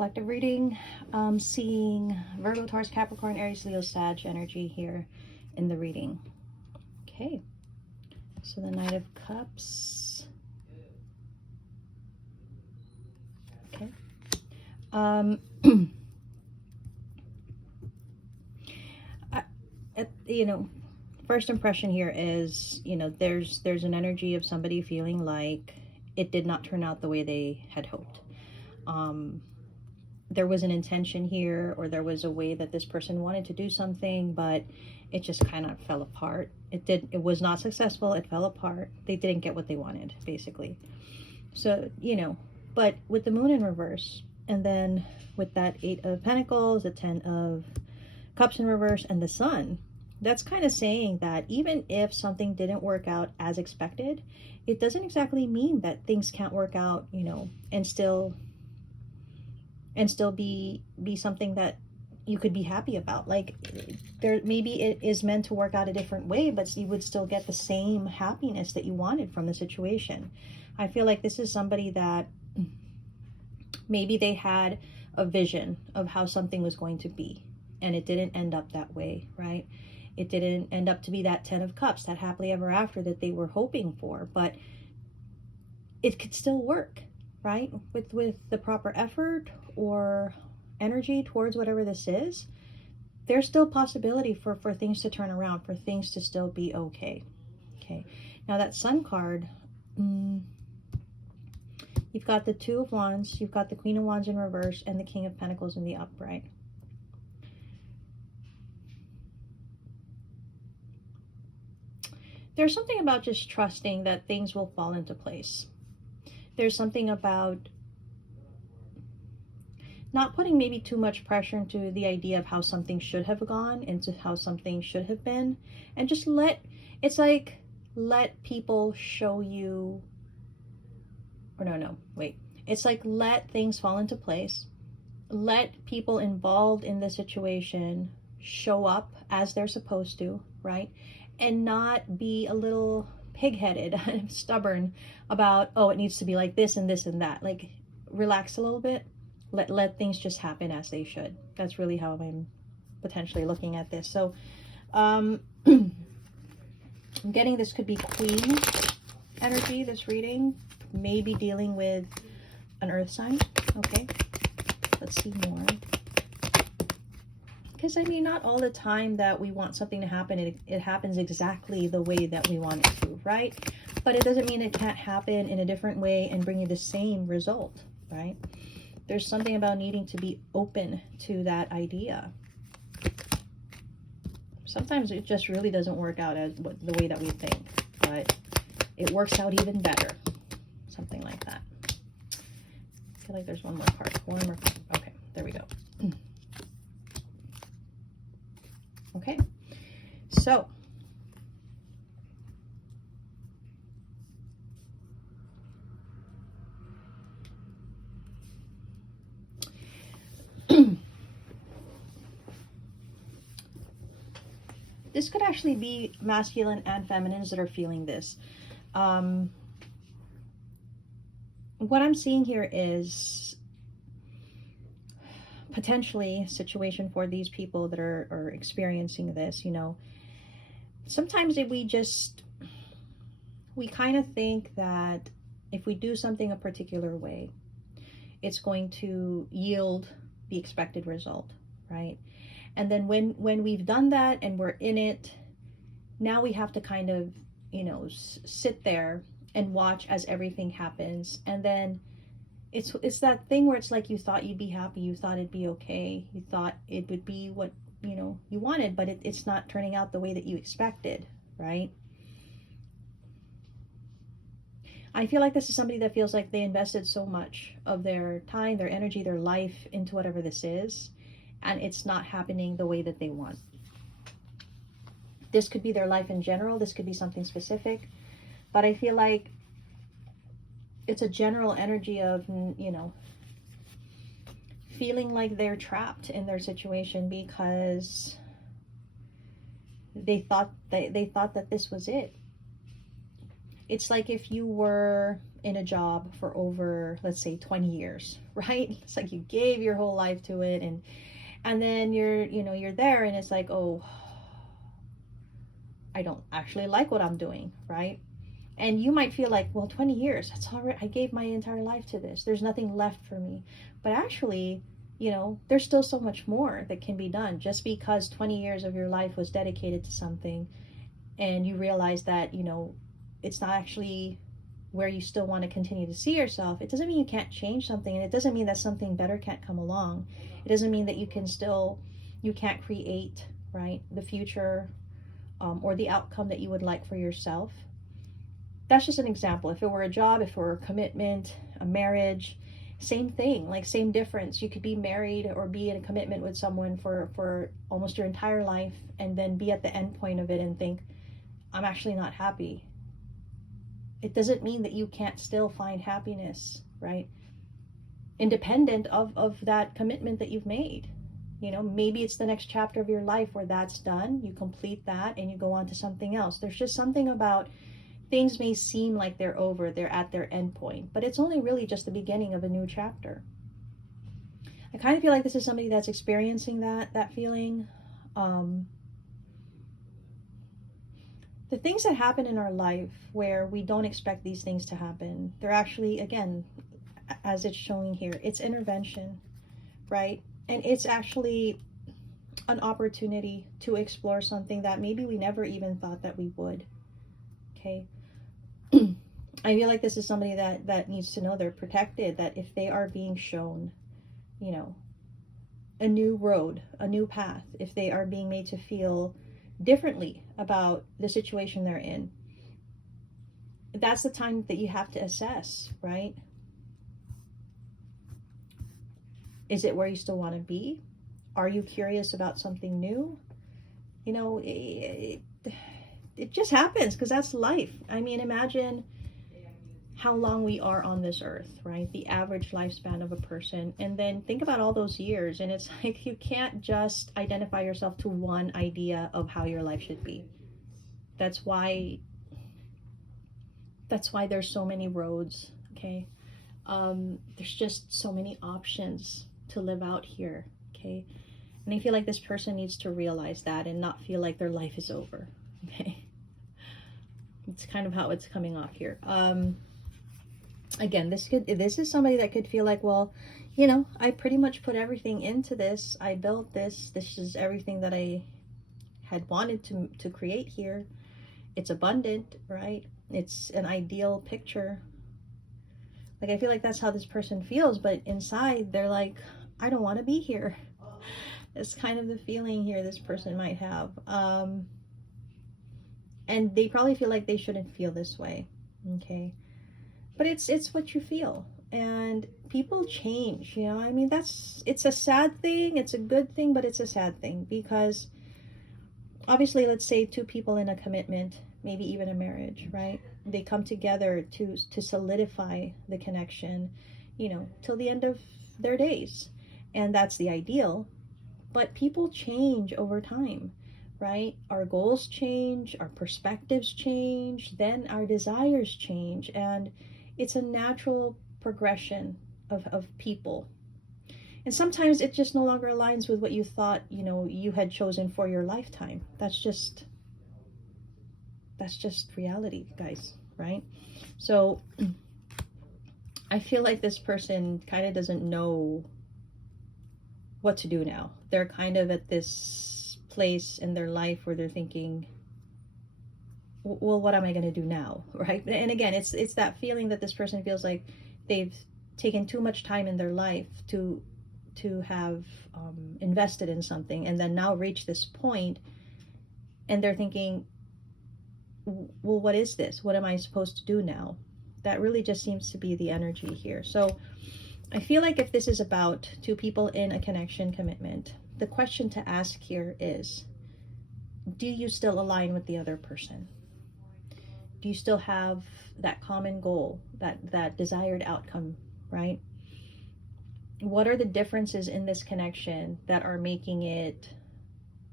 collective reading. Seeing Virgo, Taurus, Capricorn, Aries, Leo, Sag energy here in the reading. Okay, so the Knight of Cups. Okay. You know, first impression here is, you know, there's an energy of somebody feeling like it did not turn out the way they had hoped. There was an intention here, or there was a way that this person wanted to do something, but it just kind of fell apart. It was not successful. It fell apart. They didn't get what they wanted, basically. So, you know, but with the Moon in reverse, and then with that 8 of Pentacles, the 10 of Cups in reverse, and the Sun, that's kind of saying that even if something didn't work out as expected, it doesn't exactly mean that things can't work out, you know, and still be something that you could be happy about. Like, there, maybe it is meant to work out a different way, but you would still get the same happiness that you wanted from the situation. I feel like this is somebody that maybe they had a vision of how something was going to be, and it didn't end up that way, right? It didn't end up to be that 10 of Cups, that happily ever after that they were hoping for, but it could still work, right? With the proper effort or energy towards whatever this is, there's still possibility for things to turn around, for things to still be okay. Okay, now that Sun card, you've got the 2 of Wands, you've got the Queen of Wands in reverse, and the King of Pentacles in the upright. There's something about just trusting that things will fall into place. There's something about not putting maybe too much pressure into the idea of how something should have gone, into how something should have been, and just let people show you, or no, wait. It's like, let things fall into place. Let people involved in the situation show up as they're supposed to, right? And not be a little pig-headed and stubborn about, oh, it needs to be like this and this and that. Like, relax a little bit. Let things just happen as they should. That's really how I'm potentially looking at this. So I'm getting this could be Queen energy, this reading. Maybe dealing with an earth sign. Okay, let's see more. Because, I mean, not all the time that we want something to happen, it happens exactly the way that we want it to, right? But it doesn't mean it can't happen in a different way and bring you the same result, right? There's something about needing to be open to that idea. Sometimes it just really doesn't work out as the way that we think, but it works out even better. Something like that. I feel like there's one more card. One more card. Okay, there we go. Okay, so this could actually be masculine and feminines that are feeling this. What I'm seeing here is potentially a situation for these people that are experiencing this. You know, sometimes we kind of think that if we do something a particular way, it's going to yield the expected result, right? And then when we've done that and we're in it, now we have to kind of, you know, sit there and watch as everything happens. And then it's that thing where it's like, you thought you'd be happy, you thought it'd be okay, you thought it would be what, you know, you wanted, but it's not turning out the way that you expected, right? I feel like this is somebody that feels like they invested so much of their time, their energy, their life into whatever this is, and it's not happening the way that they want. This could be their life in general. This could be something specific. But I feel like it's a general energy of, you know, feeling like they're trapped in their situation because they thought that this was it. It's like if you were in a job for over, let's say, 20 years, right? It's like you gave your whole life to it, and then you're there, and it's like, oh, I don't actually like what I'm doing, right? And you might feel like, well, 20 years, that's all right. I gave my entire life to this. There's nothing left for me. But actually, there's still so much more that can be done. Just because 20 years of your life was dedicated to something, and you realize that, it's not actually where you still want to continue to see yourself, it doesn't mean you can't change something. And it doesn't mean that something better can't come along. It doesn't mean that you can't create, right, the future, or the outcome that you would like for yourself. That's just an example. If it were a job, if it were a commitment, a marriage, same thing, like same difference. You could be married or be in a commitment with someone for almost your entire life, and then be at the end point of it and think, I'm actually not happy. It doesn't mean that you can't still find happiness, right? Independent of that commitment that you've made. Maybe it's the next chapter of your life where that's done, you complete that, and you go on to something else. There's just something about things may seem like they're over, they're at their end point, but it's only really just the beginning of a new chapter. I kind of feel like this is somebody that's experiencing that feeling. The things that happen in our life where we don't expect these things to happen, they're actually, again, as it's showing here, it's intervention, right? And it's actually an opportunity to explore something that maybe we never even thought that we would. Okay. I feel like this is somebody that needs to know they're protected, that if they are being shown, a new road, a new path, if they are being made to feel differently about the situation they're in, that's the time that you have to assess, right? Is it where you still want to be? Are you curious about something new? It just happens, because that's life. I mean, imagine how long we are on this earth, right? The average lifespan of a person. And then think about all those years. And it's like, you can't just identify yourself to one idea of how your life should be. That's why there's so many roads, okay? There's just so many options to live out here, okay? And I feel like this person needs to realize that and not feel like their life is over, okay? It's kind of how it's coming off here. Again, this is somebody that could feel like, well, I pretty much put everything into this. I built this. This is everything that I had wanted to create here. It's abundant, right? It's an ideal picture. Like, I feel like that's how this person feels, but inside they're like, I don't want to be here. It's kind of the feeling here this person might have. And they probably feel like they shouldn't feel this way, okay? But it's what you feel. And people change, I mean, it's a sad thing, it's a good thing, but it's a sad thing, because obviously, let's say two people in a commitment, maybe even a marriage, right? They come together to solidify the connection, till the end of their days. And that's the ideal. But people change over time, right? Our goals change, our perspectives change, then our desires change. And it's a natural progression of people. And sometimes it just no longer aligns with what you thought, you had chosen for your lifetime. That's just reality, guys, right? So I feel like this person kind of doesn't know what to do now. They're kind of at this place in their life where they're thinking, well, what am I going to do now, right? And again, it's that feeling that this person feels like they've taken too much time in their life to have invested in something, and then now reach this point, and they're thinking, well, what is this? What am I supposed to do now? That really just seems to be the energy here. So I feel like if this is about two people in a connection commitment, the question to ask here is, do you still align with the other person? Do you still have that common goal, that desired outcome, right? What are the differences in this connection that are making it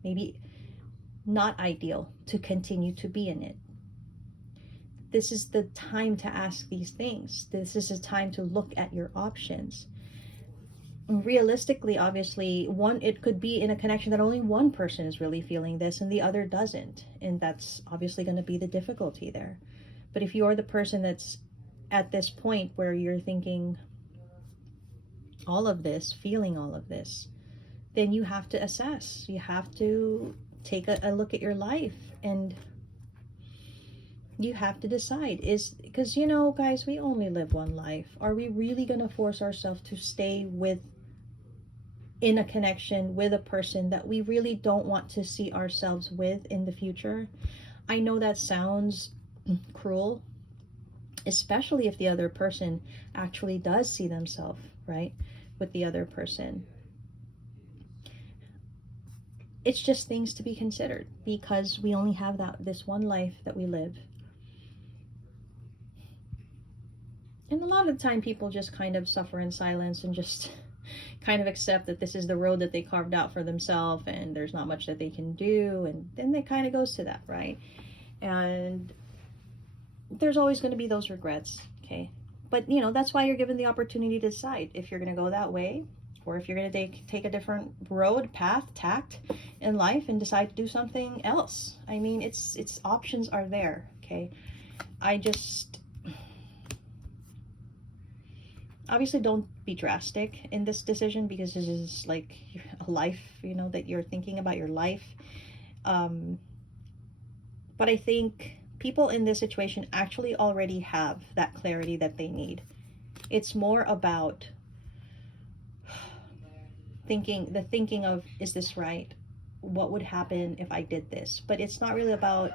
maybe not ideal to continue to be in it? this is the time to ask these things. This is a time to look at your options. Realistically, obviously, it could be in a connection that only one person is really feeling this and the other doesn't, and that's obviously going to be the difficulty there. But if you're the person that's at this point where you're thinking all of this, feeling all of this, then you have to assess. You have to take a look at your life, and you have to decide, because guys, we only live one life. Are we really going to force ourselves to stay in a connection with a person that we really don't want to see ourselves with in the future? I know that sounds cruel, especially if the other person actually does see themselves, right, with the other person. It's just things to be considered, because we only have this one life that we live. And a lot of the time people just kind of suffer in silence and just kind of accept that this is the road that they carved out for themselves, and there's not much that they can do, and then it kind of goes to that, right? And there's always going to be those regrets, okay? But that's why you're given the opportunity to decide if you're going to go that way, or if you're going to take a different road, path, tact in life, and decide to do something else. I mean, it's options are there, okay? Obviously, don't be drastic in this decision, because this is like a life, that you're thinking about your life. But I think people in this situation actually already have that clarity that they need. It's more about thinking of, is this right? What would happen if I did this? But it's not really about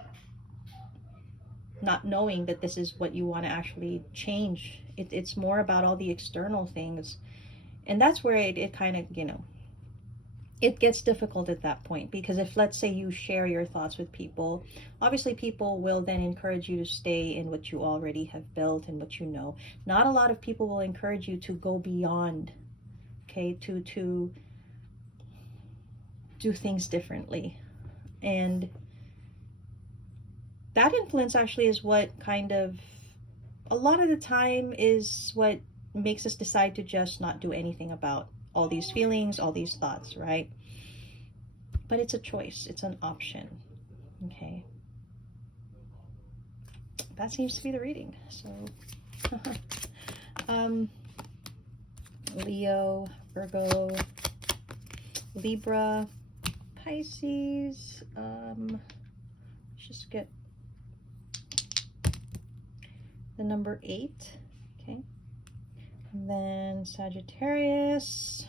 not knowing that this is what you want to actually change. It's more about all the external things, and that's where it kind of it gets difficult at that point. Because if, let's say, you share your thoughts with people, obviously people will then encourage you to stay in what you already have built and what you know. Not a lot of people will encourage you to go beyond, okay, to do things differently. And that influence actually is what kind of, a lot of the time, is what makes us decide to just not do anything about all these feelings, all these thoughts, right? But it's a choice, it's an option, okay? That seems to be the reading. So Leo, Virgo, Libra, Pisces, let's just get the number 8, okay? And then Sagittarius.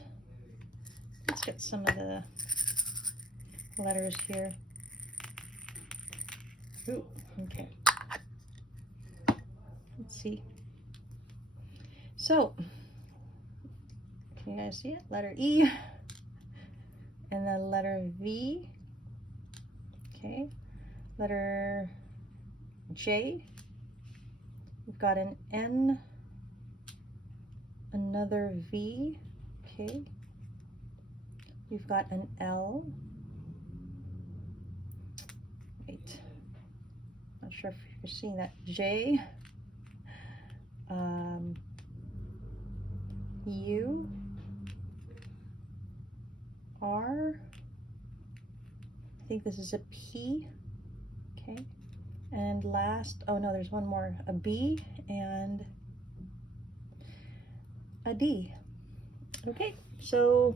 Let's get some of the letters here. Ooh, okay. Let's see. So, can you guys see it? Letter E, and then letter V, okay? Letter J, we've got an N, another V, okay? We've got an L. Wait, not sure if you're seeing that. J, U, R, I think this is a P, okay? And last, oh no, there's one more, a B and a D. Okay, so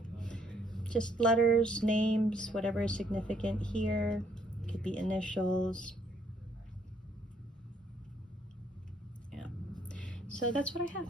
just letters, names, whatever is significant here. Could be initials. Yeah, so that's what I have.